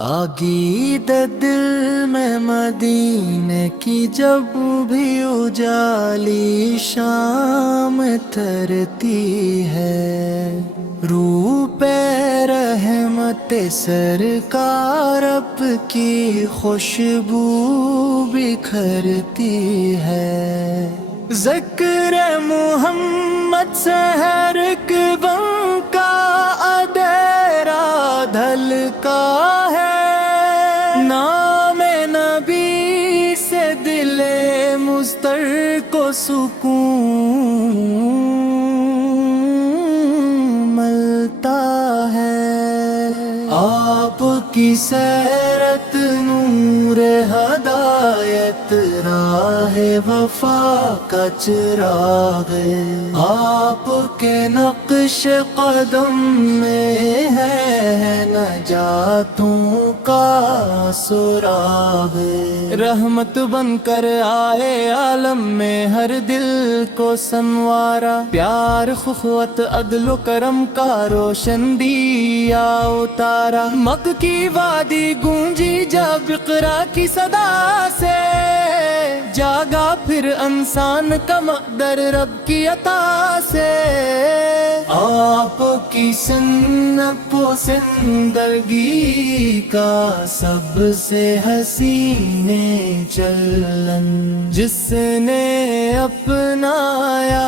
آگید دل میں مدینے کی جب بھی اجالی شام ترتی ہے، روح پہ رحمت سرکار اب کی خوشبو بکھرتی ہے۔ ذکر محمد سحر بن کا ادیرا دھلکا ہے، نام نبی سے دل مضطر کو سکون ملتا ہے۔ آپ کی سیرت نور ہدایت راہ وفا کا چراغ ہے، آپ کے نقش قدم میں ہے نجاتوں کا سراغ۔ رحمت بن کر آئے عالم میں ہر دل کو سنوارا، پیار اخوت عدل و کرم کا روشن دیا اتارا۔ مکہ کی وادی گونجی جب اقرا کی صدا سے، جاگا پھر انسان کا مقدر رب کی عطا سے۔ آپ کی سنت و زندگی کا سب سے حسین چلن، جس نے اپنایا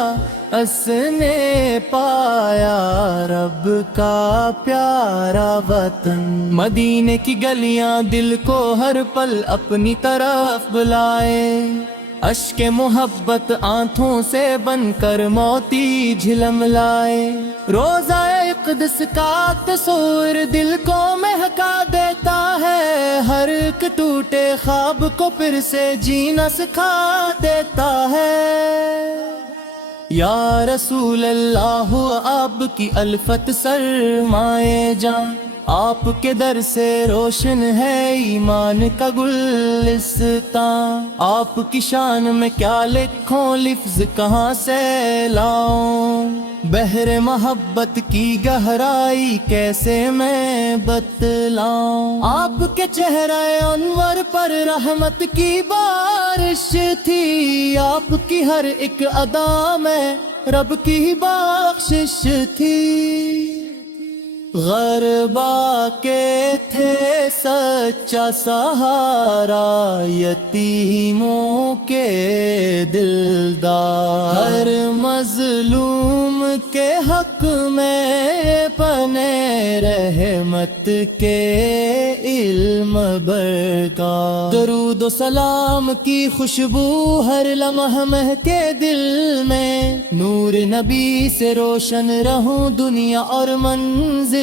اس نے پایا رب کا پیارا وطن۔ مدینے کی گلیاں دل کو ہر پل اپنی طرف بلائے، اشک محبت آنکھوں سے بن کر موتی جھلم لائے۔ روضہ اقدس کا تصور دل کو مہکا دیتا ہے، ہر ایک ٹوٹے خواب کو پھر سے جینا سکھا دیتا ہے۔ یا رسول اللہ آپ کی الفت سرمائے جان، آپ کے در سے روشن ہے ایمان کا گلستان۔ آپ کی شان میں کیا لکھوں لفظ کہاں سے لاؤں، بحر محبت کی گہرائی کیسے میں بتلاؤں۔ آپ کے چہرہ انور پر رحمت کی بارش تھی، آپ کی ہر ایک ادا میں رب کی بخشش تھی۔ غربا کے تھے سچا سہارا، یتیموں کے دلدار، ہر مظلوم کے حق میں پنے رحمت کے علم برکار۔ درود و سلام کی خوشبو ہر لمحہ مہکے دل میں، نور نبی سے روشن رہوں دنیا اور منزل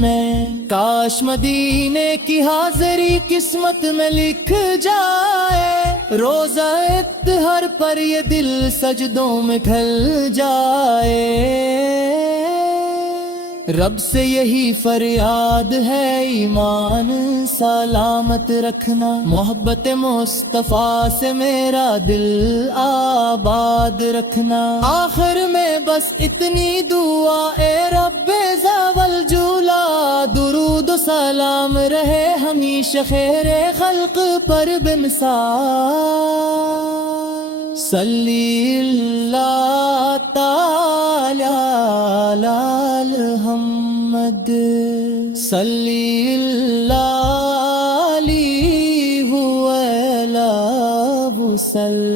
میں۔ کاش مدینے کی حاضری قسمت میں لکھ جائے، روزہ اطہار پر یہ دل سجدوں میں ڈھل جائے۔ رب سے یہی فریاد ہے ایمان سلامت رکھنا، محبت مصطفیٰ سے میرا دل آباد رکھنا۔ آخر میں بس اتنی دعا اے رب زوال جولا، درود و سلام رہے ہمیشہ خیر خلق پر بے مثال۔ صلی اللہ تعالی علی محمد، صلی اللہ علیہ وسلم۔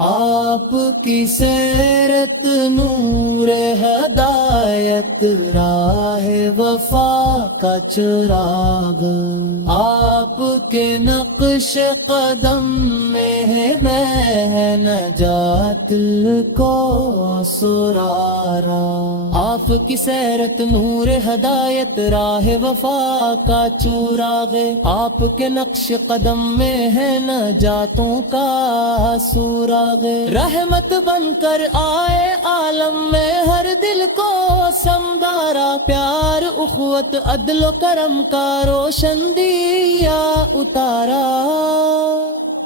آپ کی سیرت نور ہدایت راہ وفا کا چراغ، آپ کے نقش قدم میں ہے نجات دل کو سرارا۔ آپ کی سیرت نور ہدایت راہ وفا کا چراغ، آپ کے نقش قدم میں ہے نجاتوں کا سراغ۔ رحمت بن کر آئے عالم میں ہر دل کو سمدارا، پیار اخوت عدل و کرم کا روشن دیا اتارا۔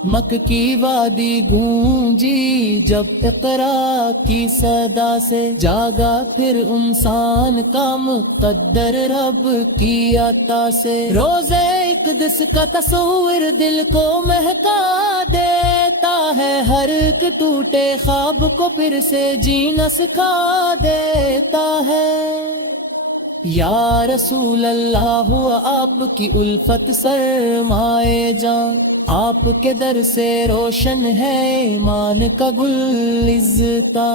مکہ کی وادی گونجی جب اقرا کی صدا سے، جاگا پھر انسان کا مقدر رب کی عطا سے۔ روزے اقدس کا تصور دل کو مہکا دیتا ہے، ہر ایک ٹوٹے خواب کو پھر سے جینا سکھا دیتا ہے۔ یا رسول اللہ ہوا آپ کی الفت سرمائے جاں، آپ کے در سے روشن ہے ایمان کا گل عزتا،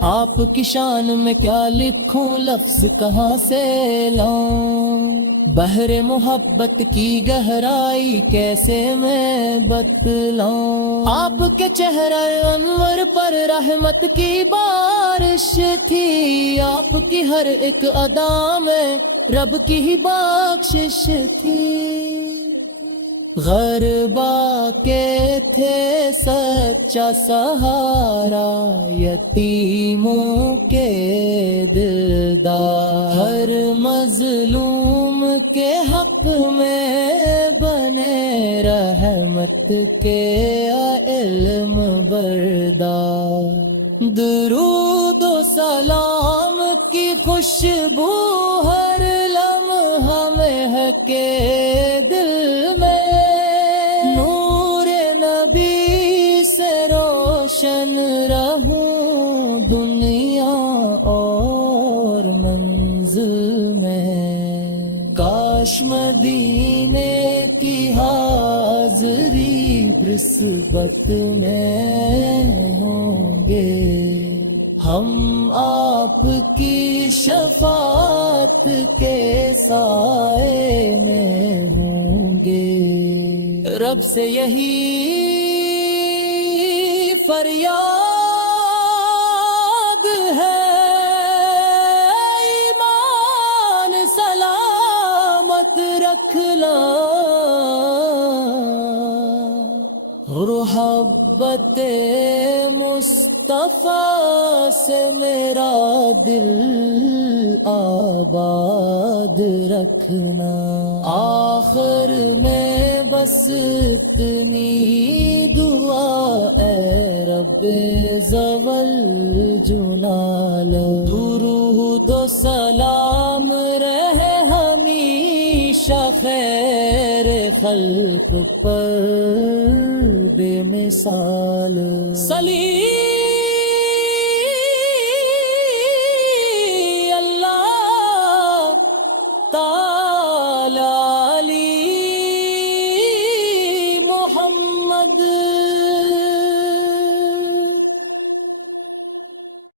آپ کی شان میں کیا لکھوں لفظ کہاں سے لاؤں، بحر محبت کی گہرائی کیسے میں بتلاؤں، آپ کے چہرہ انور پر رحمت کی بارش تھی، آپ کی ہر ایک ادا میں رب کی ہی بخشش تھی، غربا کے تھے سچا سہارا یتیموں کے دلدار، ہر مظلوم کے حق میں بنے رحمت کے علم بردار، درود و سلام کی خوشبو ہر لمحہ مہک کے دل میں، روشن رہوں دنیا اور منزل میں، کاش مدینے کی حاضری برسبت میں ہوں گے، ہم آپ کی شفاعت کے سائے میں ہوں گے، رب سے یہی فریاد ہے، ایمان سلامت رکھنا، محبت مصطفیٰ سے میرا دل آباد رکھنا، آخر میں بس اتنی دعا اے رب زوال جنال، درود و سلام رہے ہمیشہ خیر خلق پر بے مثال، صلی